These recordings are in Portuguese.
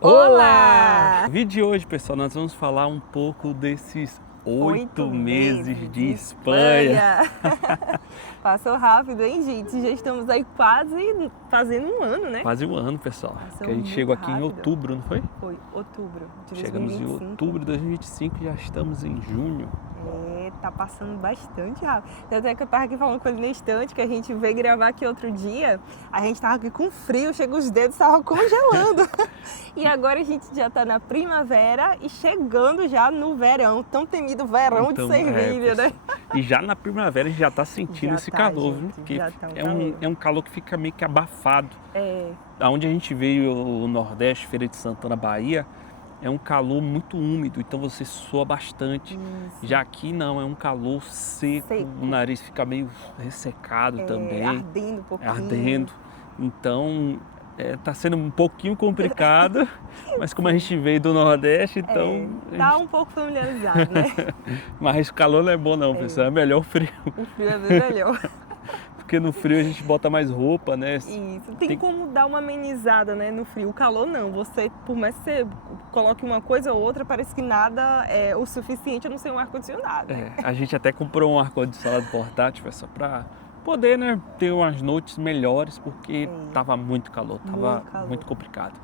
Olá! No vídeo de hoje, pessoal, nós vamos falar um pouco desses 8 meses de Espanha. Passou rápido, hein, gente? Já estamos aí quase fazendo um ano, né? Quase um ano, pessoal. Passou Que a gente muito chegou aqui em rápido. outubro, não foi? Foi outubro de Chegamos 2025. em outubro de 2025 e já estamos em junho. Tá passando bastante rápido. Até que eu tava aqui falando com ele no instante, que a gente veio gravar aqui outro dia, a gente tava aqui com frio, chega os dedos, estavam congelando. E agora a gente já tá na primavera e chegando já no verão, tão temido verão de Sevilha, né? E já na primavera a gente já tá sentindo esse calor, viu? Porque é um calor que fica meio que abafado. Aonde a gente veio, o Nordeste, Feira de Santana, Bahia, é um calor muito úmido, então você soa bastante. Isso. Já aqui não, é um calor seco, o nariz fica meio ressecado também. Ardendo um pouquinho. Ardendo. Então, tá sendo um pouquinho complicado, mas como a gente veio do Nordeste, então... Tá um pouco familiarizado, né? Mas o calor não é bom não, pessoal, é melhor o frio. O frio é bem melhor. Porque no frio a gente bota mais roupa, né? Isso, tem como dar uma amenizada, né, no frio. O calor não, você, por mais que você coloque uma coisa ou outra, parece que nada é o suficiente a não ser um ar-condicionado. A gente até comprou um ar-condicionado portátil, pessoal, pra poder, né, ter umas noites melhores, porque tava muito calor, tava muito complicado.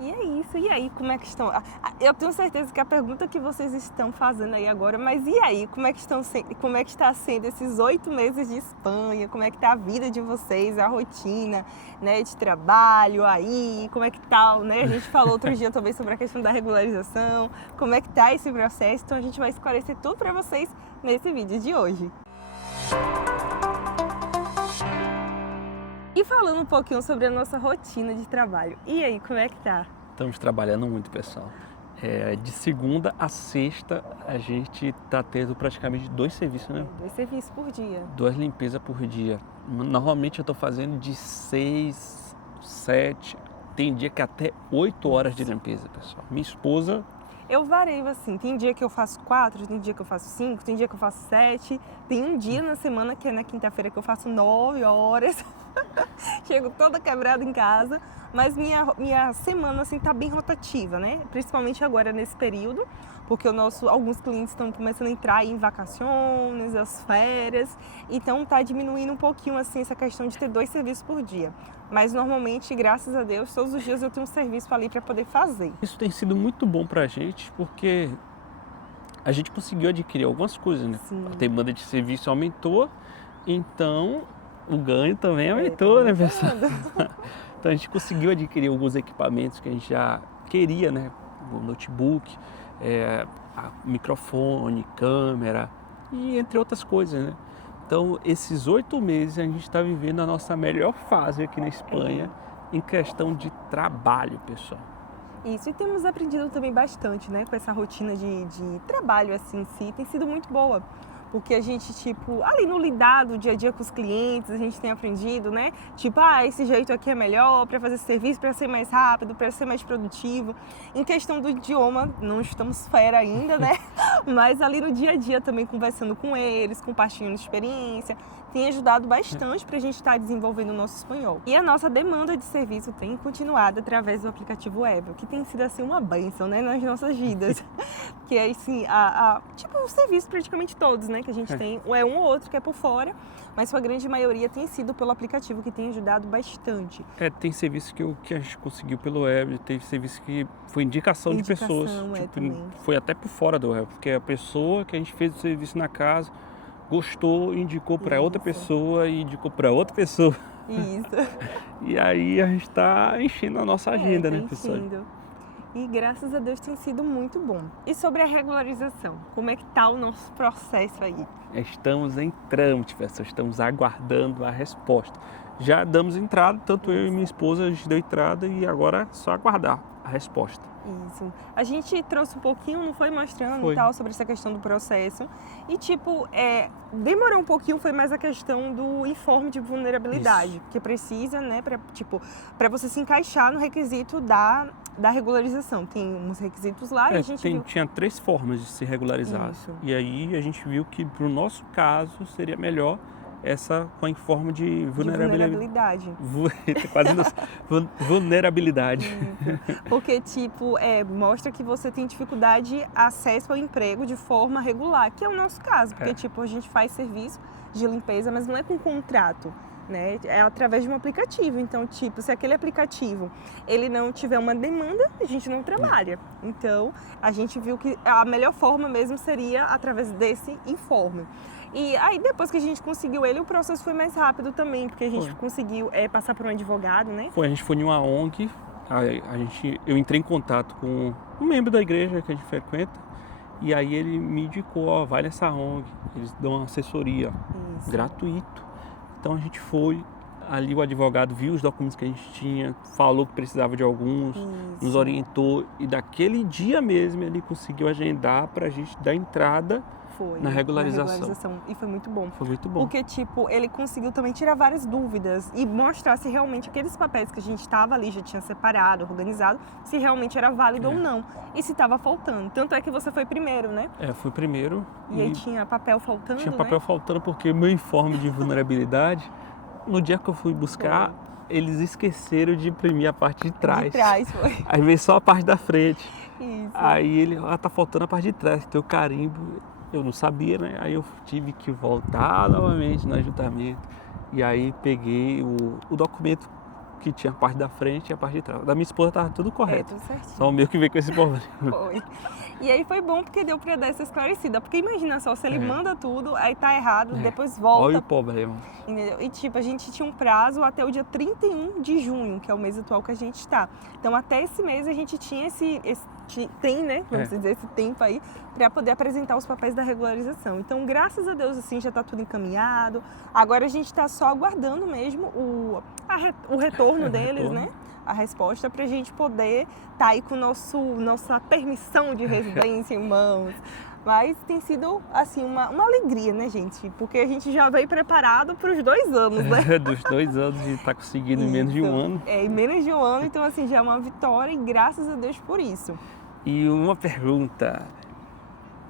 E é isso, e aí, como é que estão? Eu tenho certeza que a pergunta que vocês estão fazendo aí agora, mas e aí, como é que está sendo esses 8 meses de Espanha? Como é que tá a vida de vocês, a rotina, né, de trabalho aí? Como é que tá, né? A gente falou outro dia também sobre a questão da regularização, como é que tá esse processo, então a gente vai esclarecer tudo para vocês nesse vídeo de hoje. E falando um pouquinho sobre a nossa rotina de trabalho, e aí, como é que tá? Estamos trabalhando muito, pessoal. De segunda a sexta, a gente tá tendo praticamente 2 serviços, né? 2 serviços por dia. 2 limpezas por dia. Normalmente eu tô fazendo de 6, 7, tem dia que até 8 horas de limpeza, pessoal. Minha esposa... Eu vareio assim, tem dia que eu faço 4, tem dia que eu faço 5, tem dia que eu faço 7, tem um dia na semana que é na quinta-feira que eu faço 9 horas, chego toda quebrada em casa, mas minha semana assim tá bem rotativa, né? Principalmente agora nesse período, porque alguns clientes estão começando a entrar aí em vacações, as férias, então tá diminuindo um pouquinho assim essa questão de ter 2 serviços por dia. Mas normalmente, graças a Deus, todos os dias eu tenho um serviço ali para poder fazer. Isso tem sido muito bom pra gente, porque a gente conseguiu adquirir algumas coisas, né? Sim. A demanda de serviço aumentou, então o ganho também aumentou, né, pessoal? Então a gente conseguiu adquirir alguns equipamentos que a gente já queria, né? O notebook, microfone, câmera e entre outras coisas, né? Então, esses 8 meses a gente está vivendo a nossa melhor fase aqui na Espanha em questão de trabalho, pessoal. Isso, e temos aprendido também bastante, né, com essa rotina de trabalho assim em si, tem sido muito boa. Porque a gente, tipo, ali no lidar do dia a dia com os clientes, a gente tem aprendido, né? Tipo, esse jeito aqui é melhor para fazer serviço, para ser mais rápido, para ser mais produtivo. Em questão do idioma, não estamos fera ainda, né? Mas ali no dia a dia também conversando com eles, compartilhando experiência, tem ajudado bastante para a gente estar desenvolvendo o nosso espanhol. E a nossa demanda de serviço tem continuado através do aplicativo Ebro, que tem sido assim uma bênção, né, nas nossas vidas. Que é assim, tipo, os serviços praticamente todos, né, que a gente tem, um ou outro que é por fora, mas a grande maioria tem sido pelo aplicativo, que tem ajudado bastante. Tem serviço que a gente conseguiu pelo Ebro, teve serviço que foi indicação de pessoas. Tipo, foi até por fora do Ebro, porque a pessoa que a gente fez o serviço na casa gostou, indicou para outra pessoa e indicou para outra pessoa. Isso. E aí a gente está enchendo a nossa agenda, né, pessoal? E graças a Deus tem sido muito bom. E sobre a regularização, como é que tá o nosso processo aí? Estamos em trâmite, pessoal, estamos aguardando a resposta. Já damos entrada, tanto eu e minha esposa, a gente deu entrada e agora é só aguardar a resposta. Isso. A gente trouxe um pouquinho, não foi mostrando e tal, sobre essa questão do processo. E tipo, demorou um pouquinho, foi mais a questão do informe de vulnerabilidade. Porque precisa, né, para você se encaixar no requisito da regularização. Tem uns requisitos lá e a gente viu... Tinha 3 formas de se regularizar. Isso. E aí a gente viu que pro nosso caso seria melhor essa em forma de vulnerabilidade. Vulnerabilidade. Isso. Porque, tipo, mostra que você tem dificuldade de acesso ao emprego de forma regular, que é o nosso caso. Porque, tipo, a gente faz serviço de limpeza, mas não é com contrato, né? É através de um aplicativo. Então, tipo, se aquele aplicativo ele não tiver uma demanda, a gente não trabalha. Então, a gente viu que a melhor forma mesmo seria através desse informe. E aí, depois que a gente conseguiu ele, o processo foi mais rápido também, porque a gente conseguiu passar por um advogado, né? A gente foi em uma ONG, eu entrei em contato com um membro da igreja que a gente frequenta, e aí ele me indicou, vai nessa ONG, eles dão uma assessoria gratuito. Então a gente foi, ali o advogado viu os documentos que a gente tinha, falou que precisava de alguns, nos orientou, e daquele dia mesmo ele conseguiu agendar pra gente dar entrada na regularização. E foi muito bom. Foi muito bom. Porque, tipo, ele conseguiu também tirar várias dúvidas e mostrar se realmente aqueles papéis que a gente estava ali, já tinha separado, organizado, se realmente era válido ou não. E se estava faltando. Tanto é que você foi primeiro, né? Fui primeiro. E aí tinha papel faltando, Tinha papel faltando porque o meu informe de vulnerabilidade, no dia que eu fui buscar, eles esqueceram de imprimir a parte de trás. De trás, foi. Aí veio só a parte da frente. Isso. Aí ele, tá faltando a parte de trás, tem o carimbo. Eu não sabia, né? Aí eu tive que voltar novamente no ajuntamento. E aí peguei o documento que tinha a parte da frente e a parte de trás. Da minha esposa estava tudo correto. Tudo certinho. Só o meu que veio com esse problema. Foi. E aí foi bom porque deu pra dar essa esclarecida. Porque imagina só, se ele manda tudo, aí tá errado, depois volta. Olha o problema. Entendeu? E tipo, a gente tinha um prazo até o dia 31 de junho, que é o mês atual que a gente está. Então até esse mês a gente tinha tem, né? Vamos dizer, esse tempo aí para poder apresentar os papéis da regularização. Então, graças a Deus, assim, já está tudo encaminhado. Agora a gente está só aguardando mesmo o retorno deles, né? A resposta para a gente poder estar aí com nossa permissão de residência em mãos. Mas tem sido, assim, uma alegria, né, gente? Porque a gente já veio preparado para os 2 anos, né? Dos 2 anos de estar conseguindo em menos de um ano. Em menos de um ano, então, assim, já é uma vitória e graças a Deus por isso. E uma pergunta,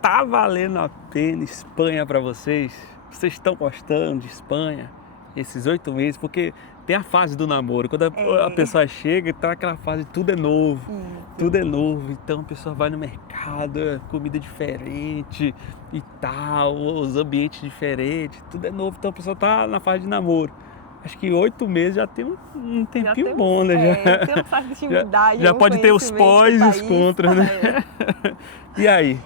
tá valendo a pena Espanha para vocês? Vocês estão gostando de Espanha esses 8 meses? Porque tem a fase do namoro, quando a pessoa chega, tá aquela fase, tudo é novo, tudo é novo, então a pessoa vai no mercado, comida diferente e tal, os ambientes diferentes, tudo é novo, então a pessoa tá na fase de namoro. Acho que 8 meses já tem um tempinho bom, né? Tem uma fase de intimidade. Já pode ter os pós e os contras, né? E aí?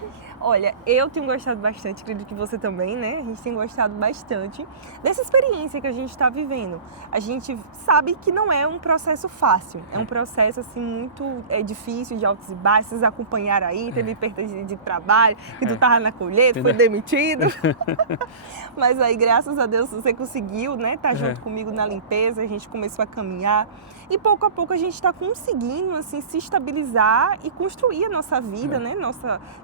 Olha, eu tenho gostado bastante, acredito que você também, né? A gente tem gostado bastante dessa experiência que a gente está vivendo. A gente sabe que não é um processo fácil, é um processo, assim, muito difícil, de altos e baixos. Vocês acompanharam aí, teve perda de trabalho, que tu tava na colheita, foi demitido. Mas aí, graças a Deus, você conseguiu, né? Tá junto comigo na limpeza, a gente começou a caminhar. E pouco a pouco a gente está conseguindo, assim, se estabilizar e construir a nossa vida, né?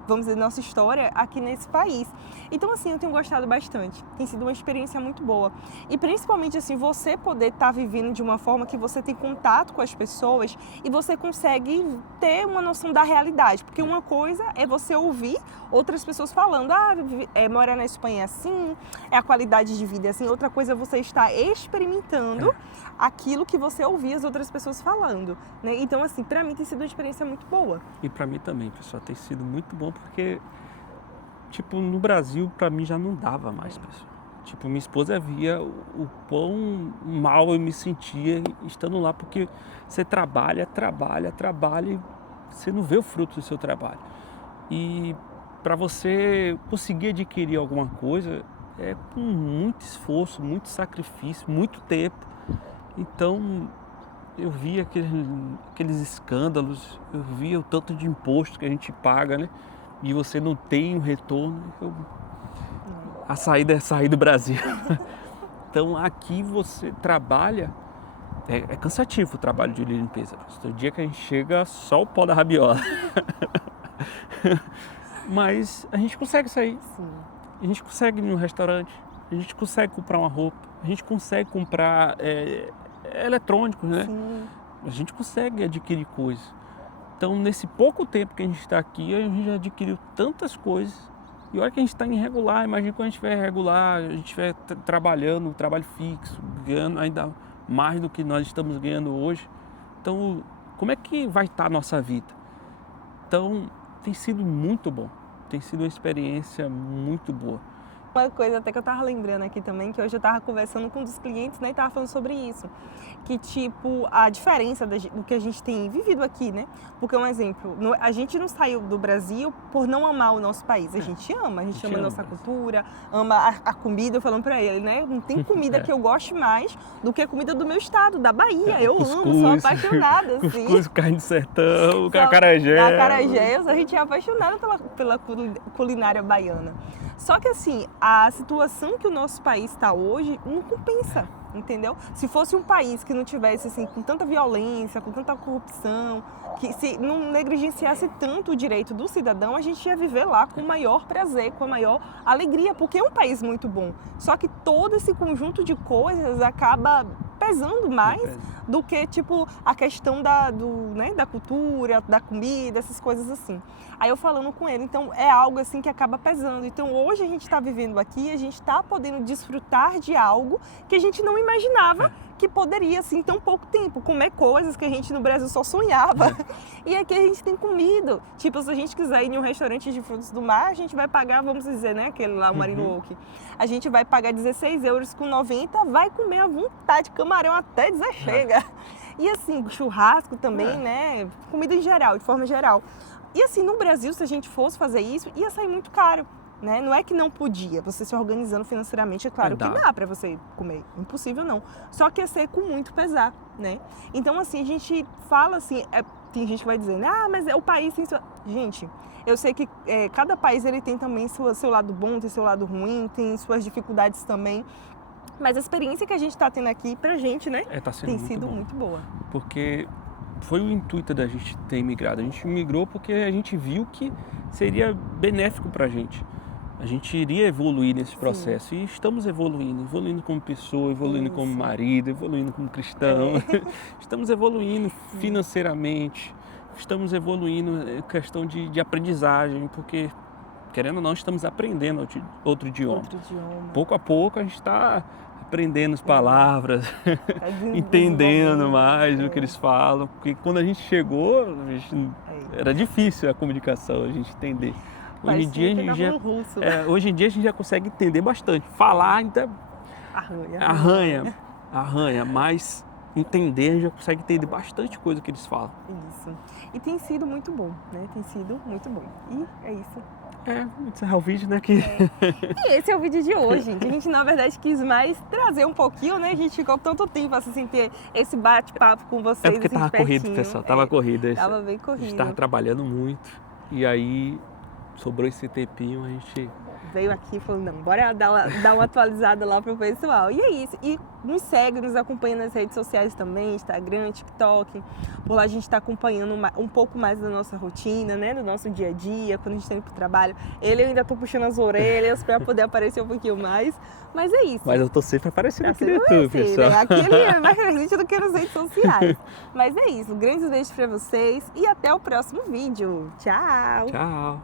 Vamos dizer, nossa história aqui nesse país. Então, assim, eu tenho gostado bastante. Tem sido uma experiência muito boa. E principalmente, assim, você poder estar vivendo de uma forma que você tem contato com as pessoas e você consegue ter uma noção da realidade. Porque uma coisa é você ouvir outras pessoas falando, morar na Espanha é assim, a qualidade de vida é assim. Outra coisa é você estar experimentando aquilo que você ouvia as outras pessoas falando, né? Então, assim, pra mim tem sido uma experiência muito boa. E pra mim também, pessoal, tem sido muito bom porque, tipo, no Brasil, pra mim já não dava mais, pessoal. Tipo, minha esposa via o quão mal eu me sentia estando lá, porque você trabalha e você não vê o fruto do seu trabalho. E para você conseguir adquirir alguma coisa, é com muito esforço, muito sacrifício, muito tempo. Então, eu via aqueles escândalos, eu via o tanto de imposto que a gente paga, né? E você não tem um retorno. A saída é sair do Brasil. Então, aqui você trabalha, é cansativo o trabalho de limpeza. Todo dia que a gente chega, só o pó da rabiola. Mas a gente consegue sair. Sim. A gente consegue ir num restaurante, a gente consegue comprar uma roupa, a gente consegue comprar eletrônicos, né? Sim. A gente consegue adquirir coisas. Então, nesse pouco tempo que a gente está aqui, a gente já adquiriu tantas coisas E a hora que a gente está irregular, imagina quando a gente estiver regular, a gente estiver trabalhando, um trabalho fixo, ganhando ainda mais do que nós estamos ganhando hoje. Então, como é que vai estar a nossa vida? Então, tem sido muito bom. Tem sido uma experiência muito boa. Uma coisa até que eu tava lembrando aqui também, que hoje eu tava conversando com um dos clientes, né, e tava falando sobre isso. Que, tipo, a diferença do que a gente tem vivido aqui, né? Porque, um exemplo, a gente não saiu do Brasil por não amar o nosso país. A gente ama a nossa cultura, ama a comida. Eu falando pra ele, né? Não tem comida que eu goste mais do que a comida do meu estado, da Bahia. Eu cuscuz, amo, sou apaixonada, assim. Cuscuz, carne de sertão, acarajé. Acarajé, a gente é apaixonada pela culinária baiana. Só que, assim, a situação que o nosso país está hoje não compensa, entendeu? Se fosse um país que não tivesse, assim, com tanta violência, com tanta corrupção, que se não negligenciasse tanto o direito do cidadão, a gente ia viver lá com o maior prazer, com a maior alegria, porque é um país muito bom. Só que todo esse conjunto de coisas acaba pesando mais do que, tipo, a questão da cultura, da comida, essas coisas assim. Aí eu falando com ele, então é algo assim que acaba pesando. Então hoje a gente está vivendo aqui, a gente está podendo desfrutar de algo que a gente não imaginava que poderia, assim, em tão pouco tempo, comer coisas que a gente no Brasil só sonhava. E aqui a gente tem comido. Tipo, se a gente quiser ir em um restaurante de frutos do mar, a gente vai pagar, vamos dizer, né, aquele lá, o Marino Oak. A gente vai pagar 16,90 €, vai comer à vontade, camarão até dizer chega. E assim, churrasco também, né, comida em geral, de forma geral. E assim, no Brasil, se a gente fosse fazer isso, ia sair muito caro. Né? Não é que não podia, você se organizando financeiramente, é claro que dá para você comer, impossível não. Só que é ser com muito pesar, né? Então, assim, a gente fala assim, tem gente que vai dizendo, mas o país tem sua... Gente, eu sei que cada país ele tem também seu lado bom, tem seu lado ruim, tem suas dificuldades também. Mas a experiência que a gente está tendo aqui pra gente, né, tem sido muito boa. Porque foi o intuito da gente ter imigrado. A gente imigrou porque a gente viu que seria benéfico pra gente. A gente iria evoluir nesse processo. Sim. E estamos evoluindo como pessoa, evoluindo como marido, evoluindo como cristão. Estamos evoluindo financeiramente, estamos evoluindo em questão de aprendizagem, porque, querendo ou não, estamos aprendendo outro idioma. Pouco a pouco a gente está aprendendo as palavras, entendendo mais o que eles falam, porque quando a gente chegou, era difícil a comunicação, a gente entender. Hoje em dia a gente já consegue entender bastante. Falar ainda arranha, mas entender, a gente já consegue entender bastante coisa que eles falam. Isso. E tem sido muito bom, né? Tem sido muito bom. E é isso. Encerrar o vídeo, né? E esse é o vídeo de hoje, gente. A gente, na verdade, quis mais trazer um pouquinho, né? A gente ficou tanto tempo assim, ter esse bate-papo com vocês. Porque tava corrido, pessoal. Tava corrido. Tava bem corrido. A gente tava trabalhando muito. E aí... sobrou esse tempinho, a gente veio aqui e falou, não, bora dar uma atualizada lá pro pessoal. E é isso. E nos segue, nos acompanha nas redes sociais também, Instagram, TikTok. Por lá a gente está acompanhando um pouco mais da nossa rotina, né? Do nosso dia a dia, quando a gente está indo pro trabalho. Eu ainda tô puxando as orelhas para poder aparecer um pouquinho mais. Mas é isso. Mas eu tô sempre aparecendo aqui no YouTube, pessoal. Né? Aqui ele é mais presente do que nas redes sociais. Mas é isso. Grandes beijos para vocês e até o próximo vídeo. Tchau! Tchau!